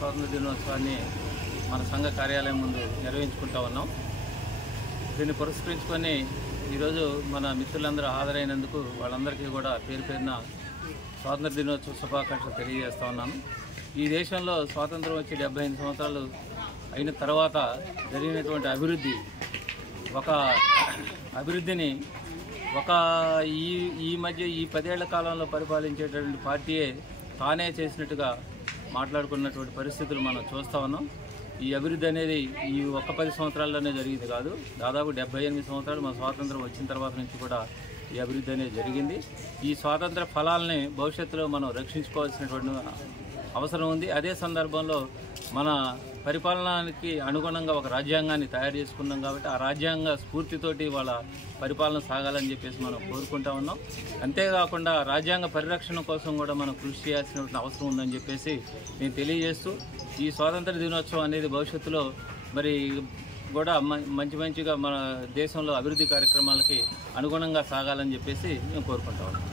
స్వాతంత్ర దినోత్సవాన్ని మన సంఘ కార్యాలయం ముందు నిర్వహించుకుంటా ఉన్నాం. దీన్ని పురస్కరించుకొని ఈరోజు మన మిత్రులందరూ హాజరైనందుకు వాళ్ళందరికీ కూడా పేరు పేరున స్వాతంత్ర దినోత్సవ శుభాకాంక్షలు తెలియజేస్తా ఉన్నాను. ఈ దేశంలో స్వాతంత్రం వచ్చి 75 సంవత్సరాలు అయిన తర్వాత జరిగినటువంటి అభివృద్ధిని ఈ మధ్య ఈ 10 ఏళ్ల కాలంలో పరిపాలించేటటువంటి పార్టీయే తానే చేసినట్టుగా మాట్లాడుకున్నటువంటి పరిస్థితులు మనం చూస్తూ ఉన్నాం. ఈ అభివృద్ధి అనేది ఈ 10 సంవత్సరాల్లోనే జరిగింది కాదు. దాదాపు 78 సంవత్సరాలు మన స్వాతంత్రం వచ్చిన తర్వాత నుంచి కూడా ఈ అభివృద్ధి అనేది జరిగింది. ఈ స్వాతంత్ర ఫలాలని భవిష్యత్తులో మనం రక్షించుకోవాల్సినటువంటి అవసరం ఉంది. అదే సందర్భంలో మన పరిపాలనకి అనుగుణంగా ఒక రాజ్యాంగాన్ని తయారు చేసుకున్నాం కాబట్టి ఆ రాజ్యాంగ స్ఫూర్తితోటి వాళ్ళ పరిపాలన సాగాలని చెప్పేసి మనం కోరుకుంటా ఉన్నాం. అంతేకాకుండా రాజ్యాంగ పరిరక్షణ కోసం కూడా మనం కృషి చేయాల్సినటువంటి అవసరం ఉందని చెప్పేసి నేను తెలియజేస్తూ ఈ స్వాతంత్ర దినోత్సవం అనేది భవిష్యత్తులో మరి కూడా మంచిగా మన దేశంలో అభివృద్ధి కార్యక్రమాలకి అనుగుణంగా సాగాలని చెప్పేసి మేము కోరుకుంటా ఉన్నాం.